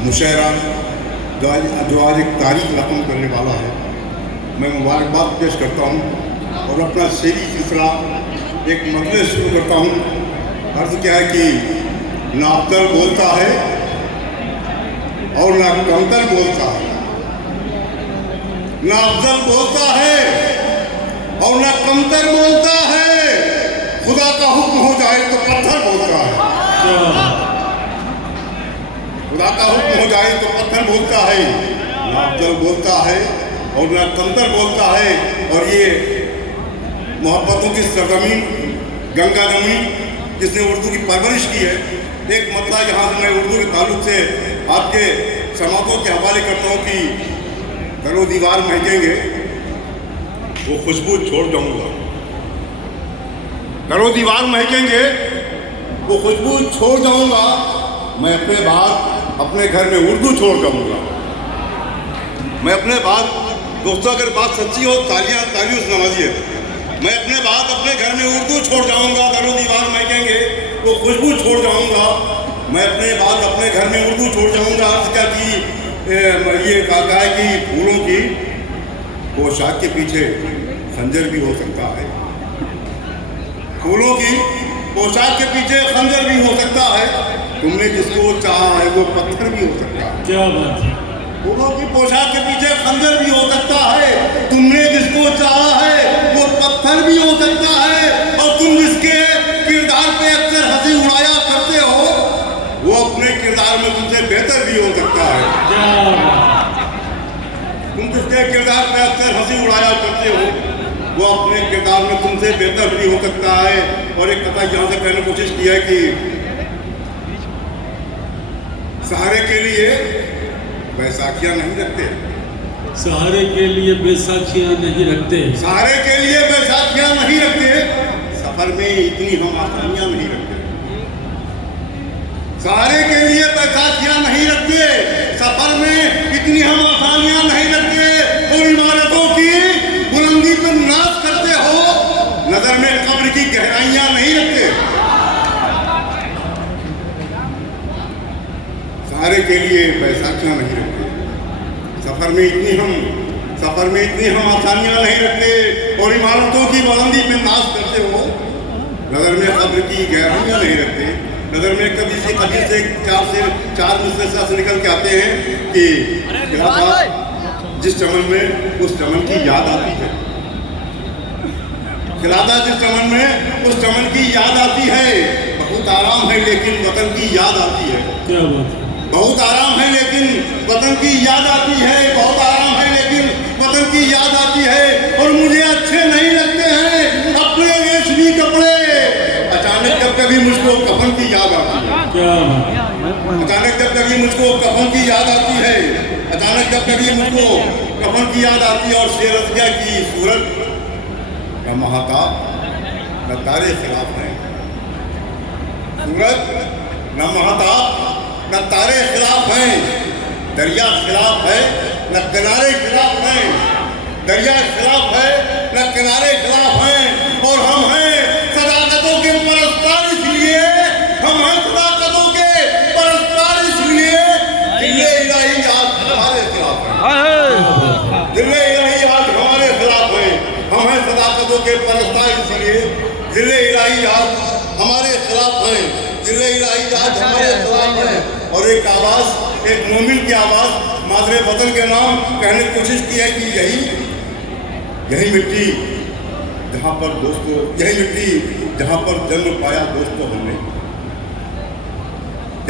मुशायरा जो आज एक तारीख रकम करने वाला है, मैं मुबारकबाद पेश करता हूँ और अपना शेरी सिलसिला एक मतलब शुरू करता हूँ। अर्ज क्या है कि ना अफजल बोलता है और ना कमतर बोलता है, ना अफजल बोलता है और ना कमतर बोलता है, खुदा का हुक्म हो जाए तो पत्थर बोलता है। खुदा का हुक्म हो जाए तो पत्थर बोलता है, ना अफजल बोलता है और ना कमतर बोलता है। और ये मोहब्बतों की सरजमीन गंगा जमुनी जिसने उर्दू की परवरिश की है, एक मतलब यहाँ से मैं उर्दू के ताल्लुक से आपके समातों के हवाले करता हूँ कि घरों दीवार महकेंगे वो खुशबू छोड़ जाऊँगा, घरों दीवार महकेंगे वो खुशबू छोड़ जाऊँगा, मैं अपने बाद अपने घर में उर्दू छोड़ जाऊँगा। मैं अपने बाद, दोस्तों अगर बात सच्ची हो तालियां से नवाजिए, मैं अपने बाद अपने घर में उर्दू छोड़ जाऊँगा, घरों दीवार महकेंगे वो खुशबू छोड़ जाऊँगा, मैं अपने बाद अपने घर में उर्दू छोड़ जाऊँगा। अर्ज क्या कि ये कहा है कि फूलों की पोशाक के पीछे खंजर भी हो सकता है, फूलों की पोशाक के पीछे खंजर भी हो सकता है, तुमने जिसको चाहा है वो पत्थर भी हो सकता है। क्या बात है। फूलों की पोशाक के पीछे खंजर भी हो सकता है, तुमने जिसको चाहा है वो पत्थर भी हो सकता है, और तुम जिसके किरदार पे अक्सर हंसी उड़ाया करते हो वो अपने किरदार में तुमसे बेहतर भी हो सकता है। तुम जिसके किरदार पे अक्सर हंसी उड़ाया करते हो वो अपने किरदार में तुमसे बेहतर भी हो सकता है। और एक कथा यहाँ से कहने की कोशिश की है कि सहारे के लिए बैसाखियां नहीं रखते, सहारे के लिए बैसाखियां नहीं रखते, सहारे के लिए बैसाखियां नहीं रखते, सफर में इतनी हम आसानियां नहीं रखते, सहारे के लिए बैसाखियां नहीं रखते, सफर में इतनी हम आसानियां नहीं रखते, और इमारतों की बुलंदी पर नाच करते हो, नजर में कब्र की गहराइयां नहीं रखते। सहारे के लिए बैसाखियां नहीं रखते, सफर में इतनी हम आसानियां नहीं रखते, और इमारतों की बुलंदी में नाच करते हो, नजर में कब्र की गहराइयां नहीं रखते। नजर में कभी से चार मिसरे से निकल के आते हैं कि जिस चमन में उस चमन की याद आती है, खिलाता जिस चमन में उस चमन की याद आती है, बहुत आराम है लेकिन वतन की याद आती है। क्या बात है। बहुत आराम है लेकिन वतन की याद आती है, बहुत आराम है लेकिन वतन की याद आती है, और मुझे अच्छे नहीं लगते हैं अपने रेशमी कपड़े, अचानक जब कभी मुझको कफन की याद आती है। क्या अचानक जब कभी मुझको कफन की याद आती है, अचानक जब कभी मुझको कफन की याद आती है, और शेरज़िया की सूरत न महताब न तारे खिलाफ है, सूरत न महताब न तारे खिलाफ हैं, दरिया खिलाफ है न किनारे खिलाफ हैं, दरिया खिलाफ है न किनारे खिलाफ हैं, और हम हैं सदाकतों के परस्तार, इसलिए हम हैं सदाकतों के परस्तार, इसलिए दिल-ए इलाही आज हमारे खिलाफ है, दिल-ए इलाही आज हमारे खिलाफ है, हम हैं सदाकतों के परस्तार, इसलिए दिल-ए इलाही आज हमारे खिलाफ है, दिल-ए इलाही आज हमारे खिलाफ है। और एक आवाज़, एक मोमिन की आवाज़ मादरे वतन के नाम कहने की कोशिश की है कि यही मिट्टी जहाँ पर दोस्तों, यही मिट्टी जहाँ पर जन्म पाया दोस्तों हमने,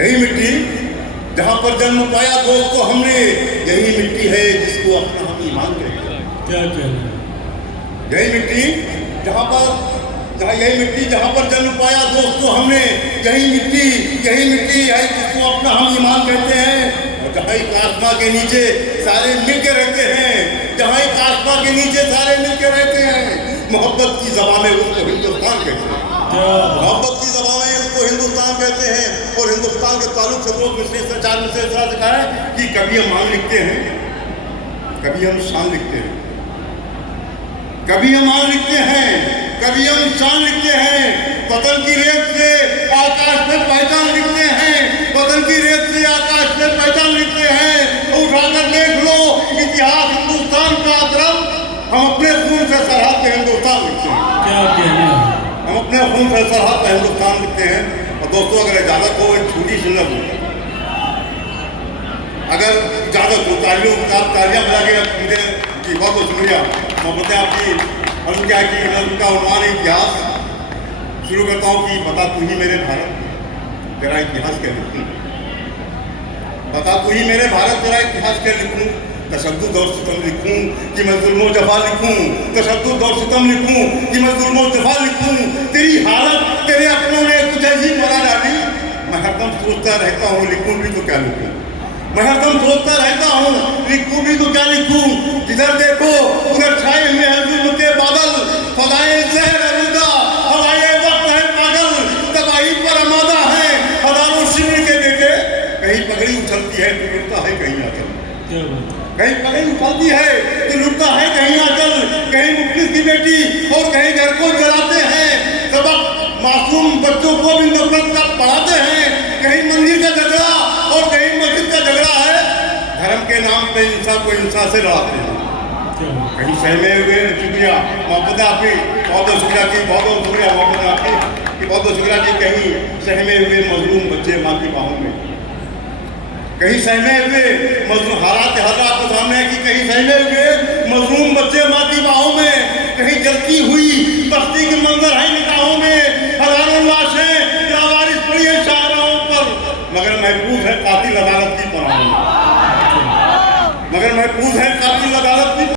यही मिट्टी जहाँ पर जन्म पाया दोस्तों हमने, यही मिट्टी है जिसको अपना हम ईमान कहते हैं। क्या कह रहे हैं। यही मिट्टी यही मिट्टी जहाँ पर जन्म पाया दोस्तों हमने, यही मिट्टी है जिसको अपना हम ईमान कहते हैं। और जहाँ एक आसमां के नीचे सारे मिलके रहते हैं, जहाँ एक आसमां के नीचे सारे मिलके रहते हैं, मोहब्बत की ज़बान में उसको हिंदुस्तान कहते हैं, मोहब्बत की ज़बान में उसको हिंदुस्तान कहते हैं। और हिंदुस्तान के ताल्लुक से 2 मिसरे से 4 मिसरे से कहा है कि कभी हम मान लिखते हैं, कभी हम शान लिखते हैं, कभी हम मान लिखते हैं, कभी हम शान लिखते हैं, वतन की रेत से आकाश में पहचान लिखते हैं, वतन की रेत से आकाश में पहचान लिखते हैं। से सरहद पे हिंदुस्तान लिखते हैं। क्या कहने हैं? हम अपने खून से सरहद पे हिंदुस्तान लिखते हैं। और दोस्तों, अगर इजाज़त हो एक छोटी सी नज़र, अगर इजाज़त हो तालियों आप तालियां बजा के मुझे जी बहुत बहुत शुक्रिया मोहब्बत आपकी। और क्या कि नज़म का उन्वान इतिहास शुरू करता हूँ कि बता तू ही मेरे भारत तेरा इतिहास क्या लिखूँ, बता तू ही मेरे भारत तेरा इतिहास क्या लिखूँ। तशद्दुद और सितम लिखूँ कि मैं जुल्म और जफा लिखूँ, तशद्दुद और सितम लिखूँ कि मैं जुल्म और जफा लिखूँ। तेरी हालत तेरे अपनों ने कुछ ऐसी बना डाली, मैं हरदम सोचता रहता हूँ लिखूँ भी तो क्या लिखूँ, मैं हरदम सोचता रहता हूँ लिखूँ भी तो क्या लिखूँ। जिधर देखो उधर छाए हुए हैं जुल्म के बादल, फदाए ज़हर आलूदा हवाए वक्त है पागल, तबाही पर आमादा है हजारों शिविर के बेटे। कहीं पगड़ी उछलती है तो लुटता है कहीं आंचल, क्या बात? कहीं पगड़ी उछलती है तो लुटता है कहीं आंचल, कहीं मुखलिस की बेटी और कहीं घर को जलाते हैं, सबक मासूम बच्चों को भी नफरत का पढ़ाते हैं। कहीं मंदिर का झगड़ा और कहीं मस्जिद का झगड़ा है, धर्म के नाम पे इंसान को इंसान से लड़ाते हैं। कहीं सहमे हुए शुक्रिया मोहब्बत आपकी, बहुत बहुत शुक्रिया की, बहुत बहुत शुक्रिया मोहब्बत आपकी कि बहुत बहुत शुक्रिया की। कहीं सहमे हुए मजलूम बच्चे माँ की बाहों में, कहीं सहमे हुए मजलूम हालात को सामने है कि कहीं सहमे हुए मजलूम बच्चे माँ की बाहों में, कहीं जलती हुई बस्ती के मंजर है निगाहों में, हजारों लाशें लावारिस पड़ी है शाहराहों पर, मगर महफूज है कातिल अदालत की पनाहों में, मगर महफूज है कातिल अदालत की